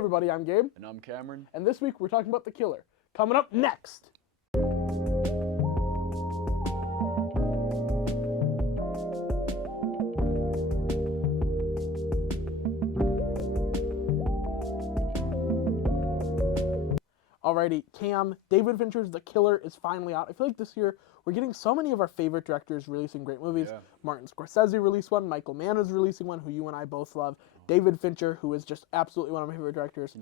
everybody, I'm Gabe. And I'm Cameron. And this week we're talking about The Killer. Coming up next. Alrighty, Cam, David Fincher's The Killer is finally out. I feel like this year we're getting so many of our favorite directors releasing great movies. Yeah. Martin Scorsese released one, Michael Mann is releasing one, who you and I both love. David Fincher, who is just absolutely one of my favorite directors.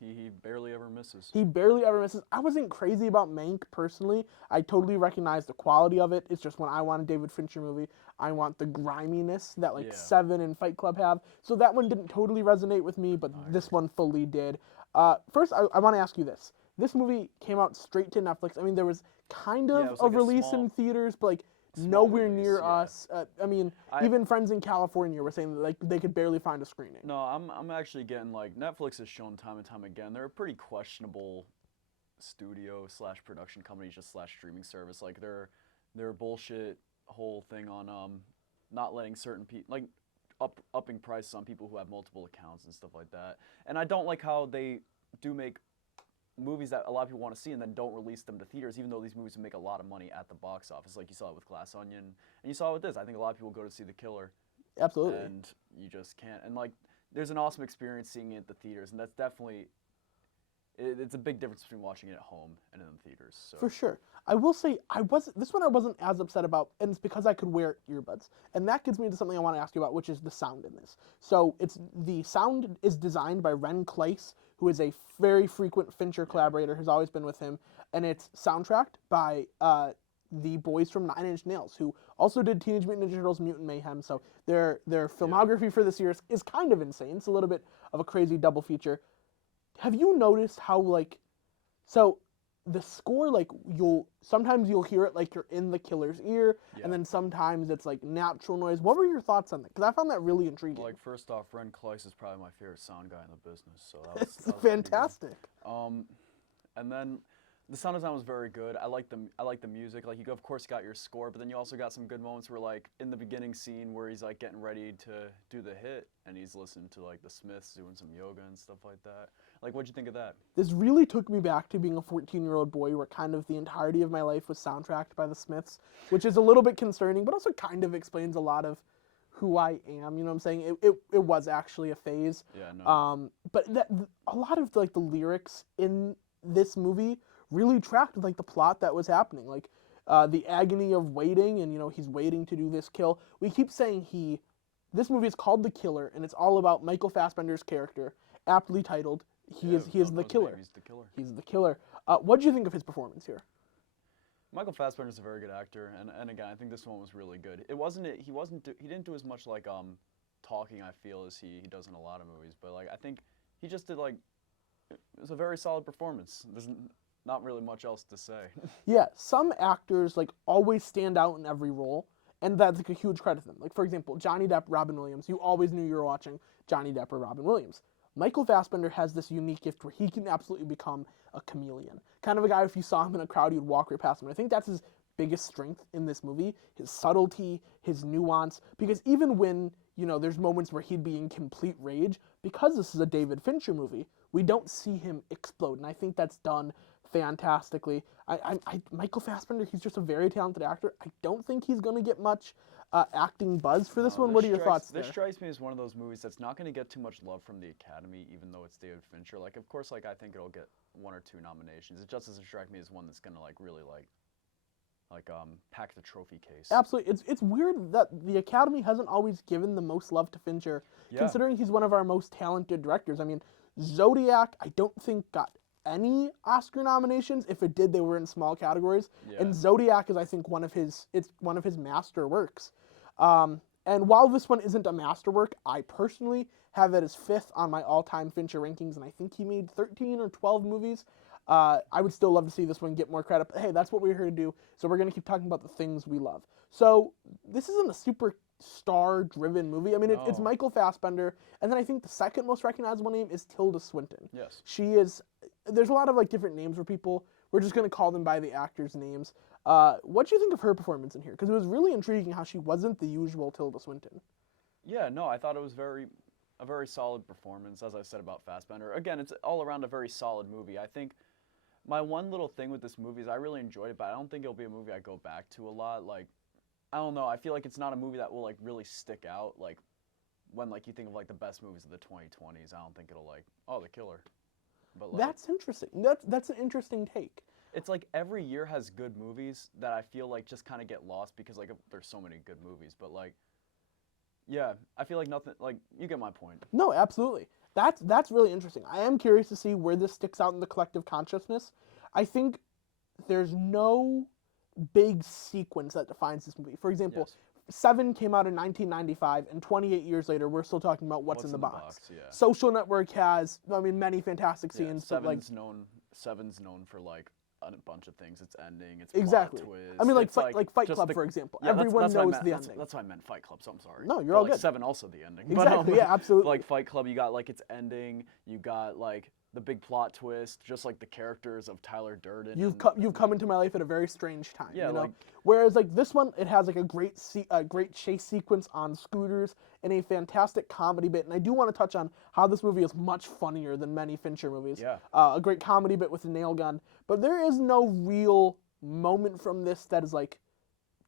He barely ever misses. He barely ever misses. I wasn't crazy about Mank personally. I totally recognize the quality of it. It's just when I want a David Fincher movie, I want the griminess that Seven and Fight Club have. So that one didn't totally resonate with me, but this one fully did. First, I want to ask you this. This movie came out straight to Netflix. I mean, there was kind of a release in theaters, but nowhere near us. Even friends in California were saying that they could barely find a screening. No, I'm actually getting Netflix has shown time and time again they're a pretty questionable studio / production company / streaming service. Their bullshit whole thing on not letting certain people upping prices on people who have multiple accounts and stuff like that. And I don't like how they do make movies that a lot of people want to see and then don't release them to theaters, even though these movies make a lot of money at the box office, like you saw it with Glass Onion, and you saw it with this. I think a lot of people go to see The Killer. Absolutely. And you just can't. And there's an awesome experience seeing it at the theaters, and that's definitely, it's a big difference between watching it at home and in the theaters. So. For sure. I will say, this one I wasn't as upset about, and it's because I could wear earbuds. And that gets me to something I want to ask you about, which is the sound in this. So the sound is designed by Ren Kleiss, who is a very frequent Fincher collaborator, has always been with him, and it's soundtracked by the boys from 9 Inch Nails, who also did Teenage Mutant Ninja Turtles Mutant Mayhem, so their filmography for this year is kind of insane. It's a little bit of a crazy double feature. Have you noticed how, so the score, sometimes you'll hear it like you're in the killer's ear, and then sometimes it's natural noise. What were your thoughts on that? Because I found that really intriguing. First off, Ren Kleiss is probably my favorite sound guy in the business, so that was fantastic. And then the sound design was very good. I like the music. You of course got your score, but then you also got some good moments where in the beginning scene where he's getting ready to do the hit and he's listening to the Smiths doing some yoga and stuff like that. What'd you think of that? This really took me back to being a 14-year-old boy where kind of the entirety of my life was soundtracked by the Smiths, which is a little bit concerning, but also kind of explains a lot of who I am, you know what I'm saying? It was actually a phase. Yeah, no. But a lot of the lyrics in this movie really tracked with the plot that was happening. The agony of waiting, and he's waiting to do this kill. We keep saying this movie is called The Killer, and it's all about Michael Fassbender's character, aptly titled, He is the Killer. He's the killer. He's the killer. What did you think of his performance here? Michael Fassbender's a very good actor, and again, I think this one was really good. He didn't do as much talking, I feel, as he does in a lot of movies, but I think he just did it was a very solid performance. There's not really much else to say. Yeah, some actors always stand out in every role, and that's a huge credit to them. For example, Johnny Depp, Robin Williams. You always knew you were watching Johnny Depp or Robin Williams. Michael Fassbender has this unique gift where he can absolutely become a chameleon. Kind of a guy, if you saw him in a crowd, you'd walk right past him. I think that's his biggest strength in this movie, his subtlety, his nuance, because even when, there's moments where he'd be in complete rage, because this is a David Fincher movie, we don't see him explode, and I think that's done fantastically. Michael Fassbender, he's just a very talented actor. I don't think he's going to get much acting buzz for this one. What are your thoughts there? This strikes me as one of those movies that's not going to get too much love from the Academy, even though it's David Fincher. Of course, I think it'll get 1 or 2 nominations. It just doesn't strike me as one that's going to really pack the trophy case. Absolutely. It's weird that the Academy hasn't always given the most love to Fincher, considering he's one of our most talented directors. I mean, Zodiac, I don't think got any Oscar nominations. If it did, they were in small categories. Yeah. And Zodiac is, I think, one of his master works. And while this one isn't a masterwork, I personally have it as 5th on my all-time Fincher rankings, and I think he made 13 or 12 movies. I would still love to see this one get more credit, but hey, that's what we're here to do, so we're going to keep talking about the things we love. So, this isn't a super star-driven movie. I mean, it's Michael Fassbender, and then I think the second most recognizable name is Tilda Swinton. Yes. There's a lot of different names for people. We're just going to call them by the actors' names. What do you think of her performance in here? Because it was really intriguing how she wasn't the usual Tilda Swinton. Yeah, no, I thought it was very a very solid performance, as I said about Fassbender. Again, it's all around a very solid movie. I think my one little thing with this movie is I really enjoyed it, but I don't think it'll be a movie I go back to a lot. Like, I don't know. I feel like it's not a movie that will like really stick out. Like, when like you think of like the best movies of the 2020s, I don't think it'll like, oh, The Killer. But like, That's interesting. That's an interesting take. it's like every year has good movies that I feel like just kind of get lost because like there's so many good movies. But like, yeah, I feel like nothing. Like, you get my point. No, absolutely. That's really interesting. I am curious to see where this sticks out in the collective consciousness. I think there's no big sequence that defines this movie. For example, Yes. Seven came out in 1995, and 28 years later, we're still talking about what's in the box. Yeah. Social Network has, I mean, many fantastic Yeah, scenes. But like, Seven's known for like a bunch of things. Its ending, its exactly. plot twist. I mean, like it's Fight just Club, for example. Yeah, Everyone that's what I knows meant. the That's ending. why I meant Fight Club. So I'm sorry. No, you're But, all like, good. Seven also the ending. Exactly. But, Yeah, absolutely. like Fight Club, you got like its ending. You got like the big plot twist. Just like the characters of Tyler Durden. You've come into my life at a very strange time. Yeah, you know? like- Whereas like this one, it has like a great chase sequence on scooters and a fantastic comedy bit. And I do want to touch on how this movie is much funnier than many Fincher movies. Yeah. A great comedy bit with a nail gun, but there is no real moment from this that is like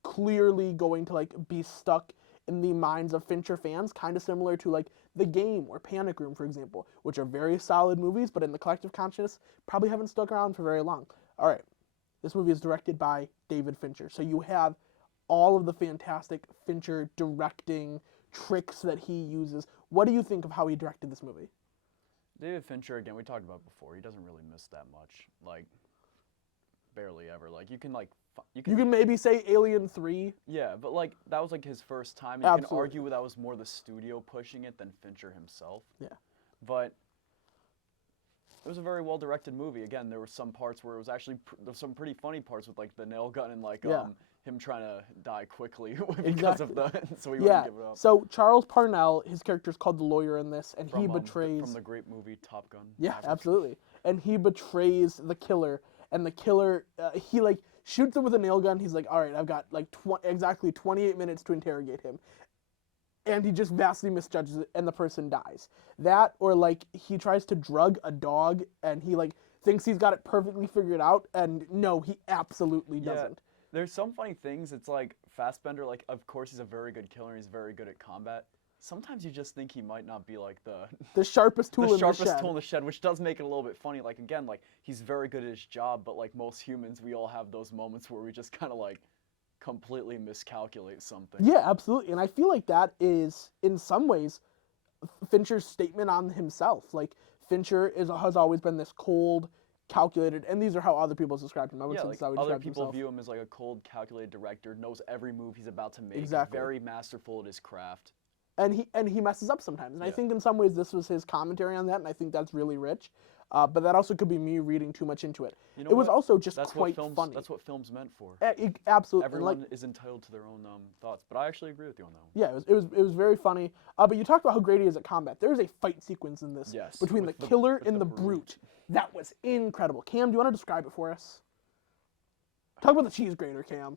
clearly going to like be stuck in the minds of Fincher fans, kind of similar to like The Game or Panic Room, for example, which are very solid movies, but in the collective consciousness probably haven't stuck around for very long. All right, this movie is directed by David Fincher, so you have all of the fantastic Fincher directing tricks that he uses. What do you think of how he directed this movie? David Fincher, again, we talked about before. He doesn't really miss that much. Like, barely ever. Like, you can like You can maybe say Alien 3. Yeah, but like that was like his first time. You Absolutely. can argue that was more the studio pushing it than Fincher himself. Yeah. But it was a very well directed movie. Again, there were some parts where it was actually there was some pretty funny parts with like the nail gun and like Yeah. him trying to die quickly because of the so he Yeah. wouldn't give it up. So Charles Parnell, his character's called the lawyer in this, and he From, betrays. from the great movie Top Gun. Yeah, Maverick. absolutely. And he betrays the killer, and the killer, he like shoots him with a nail gun. He's like, all right, I've got like exactly 28 minutes to interrogate him. And he just vastly misjudges it, and the person dies. That, or like he tries to drug a dog, and he like thinks he's got it perfectly figured out, and no, he absolutely doesn't. There's some funny things. It's like Fassbender, like of course he's a very good killer and he's very good at combat. Sometimes you just think he might not be like The sharpest tool the in sharpest the shed. tool in the shed, which does make it a little bit funny. Like again, like he's very good at his job, but like most humans, we all have those moments where we just kind of like completely miscalculate something. Yeah, absolutely. And I feel like that is, in some ways, Fincher's statement on himself. Like, Fincher has always been this cold, calculated, and these are how other people describe him. I would Yeah, say like that's how he other describes people himself. view him as like a cold, calculated director, knows every move he's about to make, Exactly. very masterful at his craft. And he messes up sometimes. And I Yeah. think in some ways this was his commentary on that, and I think that's really rich. But that also could be me reading too much into it. You know It was what? also just That's quite what films. funny. That's what film's meant for. Absolutely. And Everyone like, is entitled to their own thoughts, but I actually agree with you on that one. yeah, it was very funny. But you talked about how great he is at combat. There is a fight sequence in this Yes, between the with the- killer with and the the brute. brute. That was incredible. Cam, do you want to describe it for us? Talk about the cheese grater, Cam.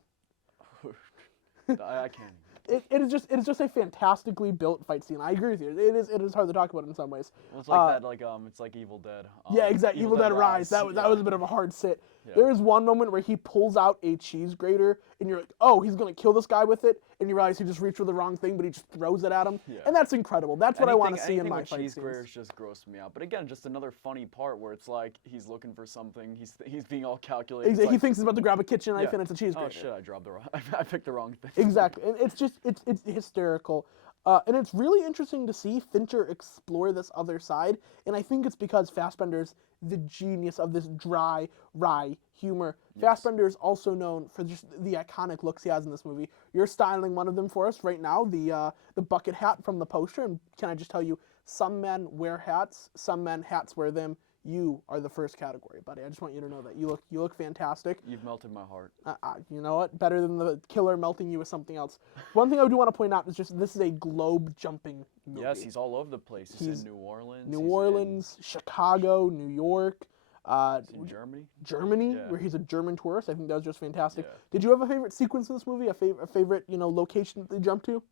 I can't. It is just a fantastically built fight scene. I agree with you. It is hard to talk about in some ways. Well, it's like that, like it's like Evil Dead. Yeah, exactly. Evil Dead Rise. That was a bit of a hard sit. Yeah. There is one moment where he pulls out a cheese grater, and you're like, oh, he's gonna kill this guy with it, and you realize he just reached for the wrong thing, but he just throws it at him, Yeah. and that's incredible. That's what I want to see in anything my with fight cheese scenes. graters just grossed me out. But again, just another funny part where it's like he's looking for something. He's being all calculated. It's He like, thinks he's about to grab a kitchen knife, yeah. and it's a cheese Oh grater. shit! I dropped the wrong. I picked the wrong thing. Exactly, and it's hysterical, and it's really interesting to see Fincher explore this other side, and I think it's because Fassbender's the genius of this dry, wry humor. Yes. Fassbender is also known for just the iconic looks he has in this movie. You're styling one of them for us right now, the bucket hat from the poster, and can I just tell you, some men wear hats, some men hats wear them. You are the first category, buddy. I just want you to know that you look fantastic. You've melted my heart. You know what? Better than the killer melting you with something else. One thing I do want to point out is just this is a globe jumping movie. Yes, he's all over the place. He's He's in New Orleans. New he's Orleans, Chicago, New York, He's in Germany. Germany, Yeah. where he's a German tourist. I think that was just fantastic. Yeah. Did you have a favorite sequence in this movie? A favorite location that they jumped to?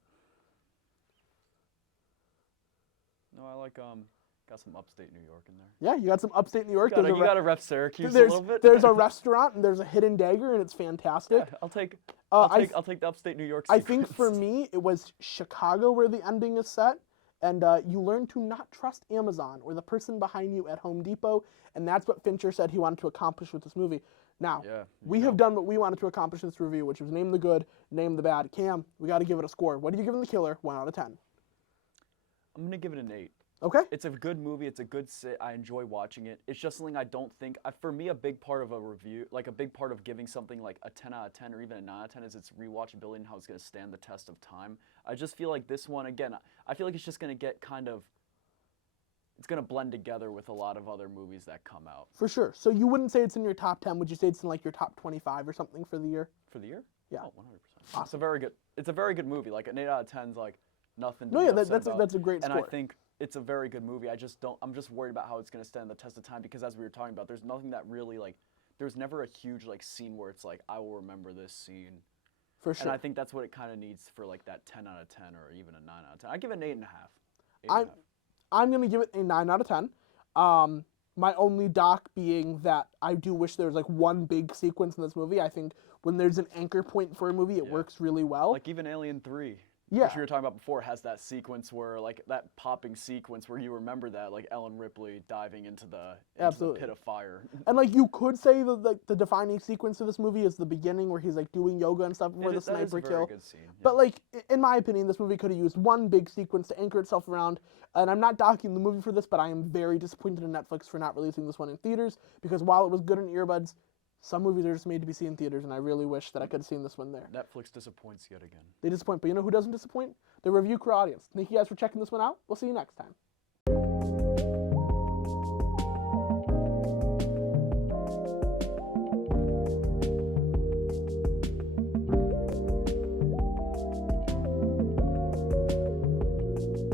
No, No, I like got some upstate New York in there. Yeah, you got some upstate New York. You gotta rep Syracuse a there's, little bit. There's a restaurant and there's a hidden dagger and it's fantastic. Yeah, I'll take the upstate New York sequence. I think for me it was Chicago where the ending is set, and you learn to not trust Amazon or the person behind you at Home Depot, and that's what Fincher said he wanted to accomplish with this movie. Now, we have done what we wanted to accomplish in this review, which was name the good, name the bad. Cam, we got to give it a score. What are you giving The Killer? 1 out of 10. I'm gonna give it an 8. Okay. It's a good movie. It's a good sit. I enjoy watching it. It's just something I don't think, for me, a big part of a review, like a big part of giving something like a 10 out of 10 or even a 9 out of 10 is its rewatchability and how it's going to stand the test of time. I just feel like this one, again, I feel like it's just going to get it's going to blend together with a lot of other movies that come out. For sure. So you wouldn't say it's in your top 10. Would you say it's in like your top 25 or something for the year? For the year? Yeah. Oh, 100%. Awesome. It's a very good movie. Like an 8 out of 10 is like nothing to No, be yeah, upset about. that's a great and score. I think it's a very good movie. I'm just worried about how it's going to stand the test of time because as we were talking about, there's nothing that really there's never a huge scene where it's like, I will remember this scene. For sure. And I think that's what it kind of needs for like that 10 out of 10 or even a 9 out of 10. I give it an 8.5. I'm going to give it a 9 out of 10. My only dock being that I do wish there was like one big sequence in this movie. I think when there's an anchor point for a movie, it works really well. Like even Alien 3. Yeah. Which we were talking about before, has that sequence where, that popping sequence where you remember that, Ellen Ripley diving into the pit of fire. And, you could say the defining sequence of this movie is the beginning where he's, doing yoga and stuff before the sniper kill. Very good scene. Yeah. But, in my opinion, this movie could have used one big sequence to anchor itself around. And I'm not docking the movie for this, but I am very disappointed in Netflix for not releasing this one in theaters because while it was good in earbuds, some movies are just made to be seen in theaters, and I really wish that I could have seen this one there. Netflix disappoints yet again. They disappoint, but you know who doesn't disappoint? The review crew audience. Thank you guys for checking this one out. We'll see you next time.